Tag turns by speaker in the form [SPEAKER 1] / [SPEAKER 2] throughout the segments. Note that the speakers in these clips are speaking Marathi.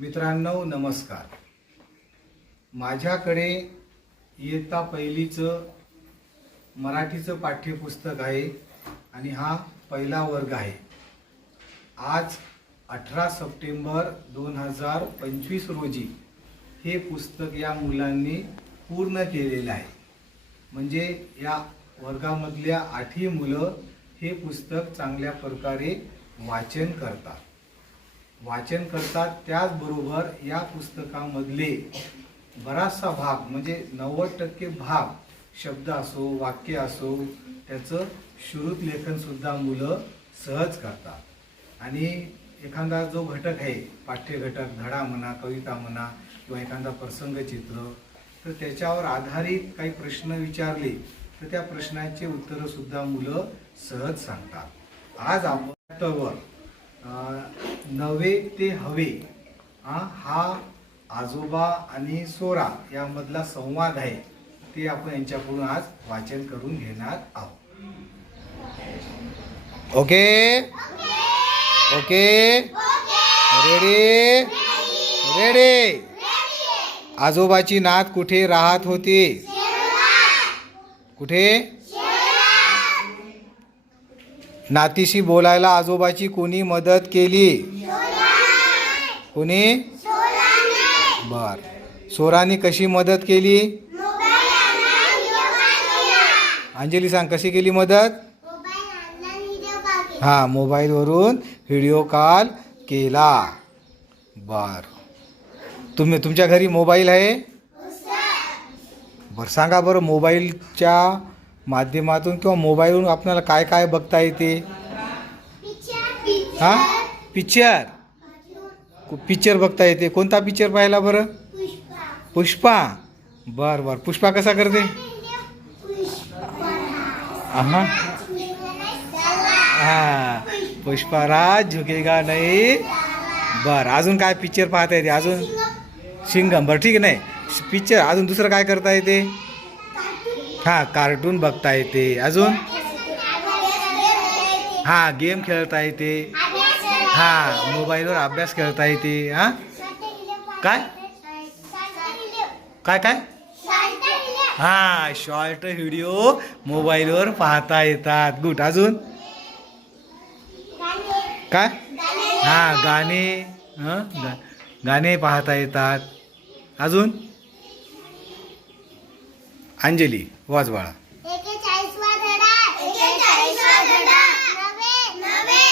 [SPEAKER 1] मित्रांनो नमस्कार. माझ्याकडे इयत्ता पहिलीचं मराठीचं पाठ्यपुस्तक आहे आणि हा पहिला वर्ग आहे. आज अठरा सप्टेंबर दोन हजार पंचवीस रोजी हे पुस्तक या मुलांनी पूर्ण केलेलं आहे. म्हणजे या वर्गामधल्या आठही मुलं हे पुस्तक चांगल्या प्रकारे वाचन करतात. वाचन करतात त्याचबरोबर या पुस्तकामधले बराचसा भाग म्हणजे नव्वद टक्के भाग शब्द असो वाक्य असो त्याचं श्रुत लेखनसुद्धा मुलं सहज करतात. आणि एखादा जो घटक आहे पाठ्यघटक धडा म्हणा कविता म्हणा किंवा एखादा प्रसंगचित्र तर त्याच्यावर आधारित काही प्रश्न विचारले तर त्या प्रश्नाचे उत्तरंसुद्धा मुलं सहज सांगतात. आज आपण नवे ते हवे हा आजोबा आणि सोरा यामधला संवाद आहे ते आपण यांच्याकडून आज वाचन करून घेणार आहोत. ओके? ओके? रेडी रेडी आजोबाची नात कुठे राहत होती? कुठे? नातीशी बोलायला आजोबाची कोणी मदत केली? कोणी? बर. सोरांनी कशी मदत केली? अंजली सांग कशी केली मदत? हां मोबाईलवरून व्हिडिओ कॉल केला. बर. तुम्ही तुमच्या घरी मोबाईल आहे? बरं सांगा बरं मोबाईलच्या माध्यमातून किंवा मोबाईलवरून आपल्याला काय काय बघता येते? हा? पिक्चर पिक्चर बघता येते. कोणता पिक्चर पाहिला बरं? पुष्पा. बर बर. पुष्पा कसा करते? हा हां. पुष्पाराज झुकेगा नाही. बर अजून काय पिक्चर पाहता येते? अजून? शिंगम. बरं ठीक आहे नाही. पिक्चर अजून दुसरं काय करता येते? हा कार्टून बघता येते. अजून? हा गेम खेळता येते. हा मोबाईलवर अभ्यास खेळता येते हा? काय? काय काय? हा शॉर्ट व्हिडिओ मोबाईलवर पाहता येतात. गुड अजून? काय? हा गाणे हां? गा- गाणे पाहता येतात. अजून? अंजली वाजवाळा बाळा
[SPEAKER 2] एकेचाळीसवा धडा एकेचाळीसवा धडा नवे नवे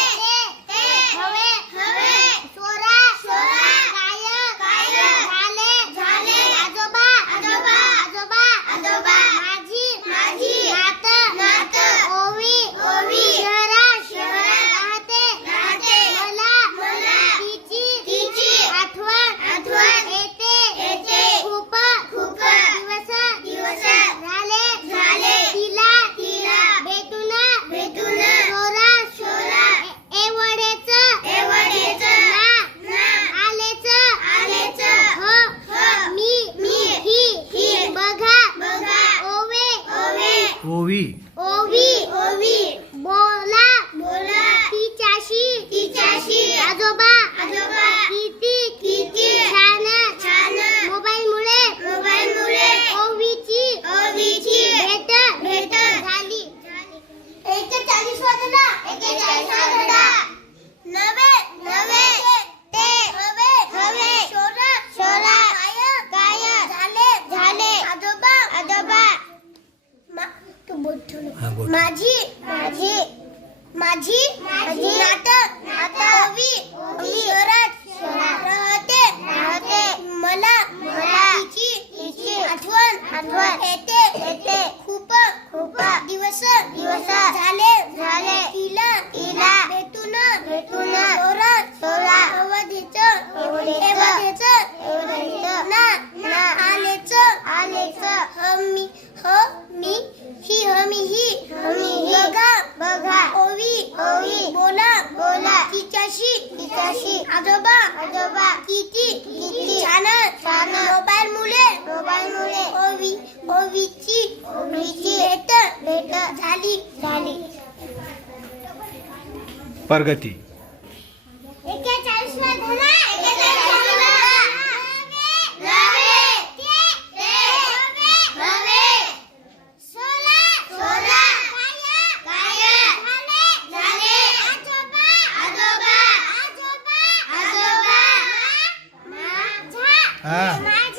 [SPEAKER 2] ते हवे हवे सोरा सोरा काय काय झाले झाले आजोबा आजोबा आजोबा आजोबा माझी माझी नात नात ओवी ओवी शहरात शहरात राहते राहते मला मला तिची तिची आठवण आठवण येते येते खूप खूप दिवस दिवस झाले झाले तिला तिला भेटून भेटून शोरा शोरा एवढेच एवढेच ना ना आलेच आलेच हो हो मी मी ही ही बघा बघा ओवे ओवे
[SPEAKER 1] ओवी
[SPEAKER 2] ओवी ओवी बोला बोला तिच्याशी तिच्याशी आजोबा आजोबा किती किती छान छान मोबाईल मुळे मोबाईल मुळे ओवीची ओवीची भेट भेट झाली एकेचाळीस वाजला एकेचाळीस वाजला नवे नवे ते हवे हवे शोरा शोरा काय काय झाले झाले आजोबा आजोबा मा- तू बोल ठेवू नको.
[SPEAKER 1] हा बोल
[SPEAKER 2] माझी माझी माझी माझी नात नात ओवी ओवी शहरात राहते राहते मला मला तिची तिची आठवण आठवण येते येते खूप खूप दिवस दिवस झाले झाले तिला तिला भेटून भेटून सोरा सोरा अवधीच एवढेच एवढेच ना ना आलेच आलेच हमी ह मी ही हमी ही हमी बघा बघा ओवी ओवी बोला बोला तिच्याशी तिच्याशी आजोबा आजोबा किती किती छान छान मोबाईल मुळे मोबाईल मुळे ओवी ओवीची ओवीची भेट भेट झाली झाली
[SPEAKER 1] प्रगती.
[SPEAKER 2] 哎。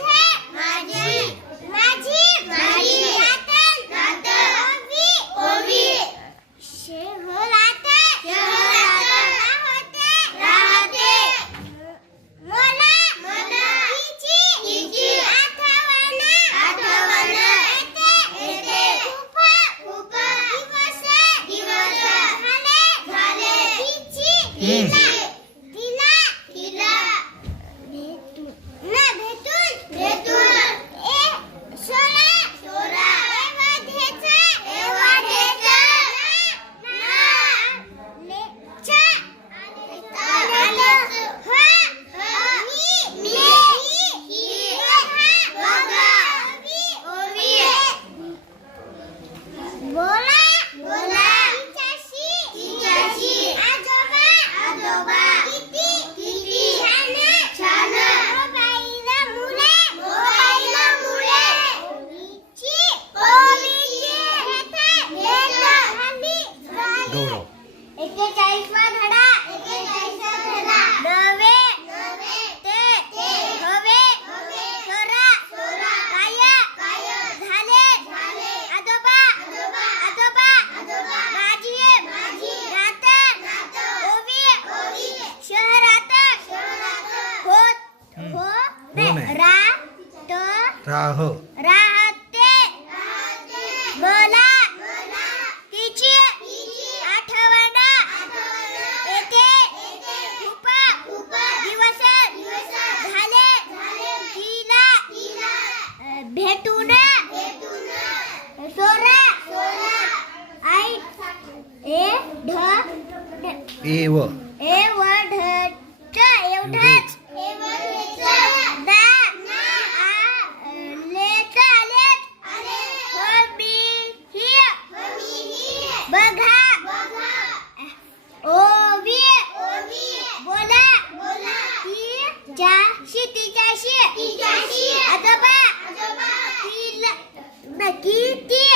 [SPEAKER 1] कोण आहे?
[SPEAKER 2] रा
[SPEAKER 1] राह.
[SPEAKER 2] राहते. बोला. तिची आठवण येते. खूप दिवस झाले. तिला अ, भेटून सोरा. आई ए ढ एव तिच्याशी. आजोबा. नक्की ती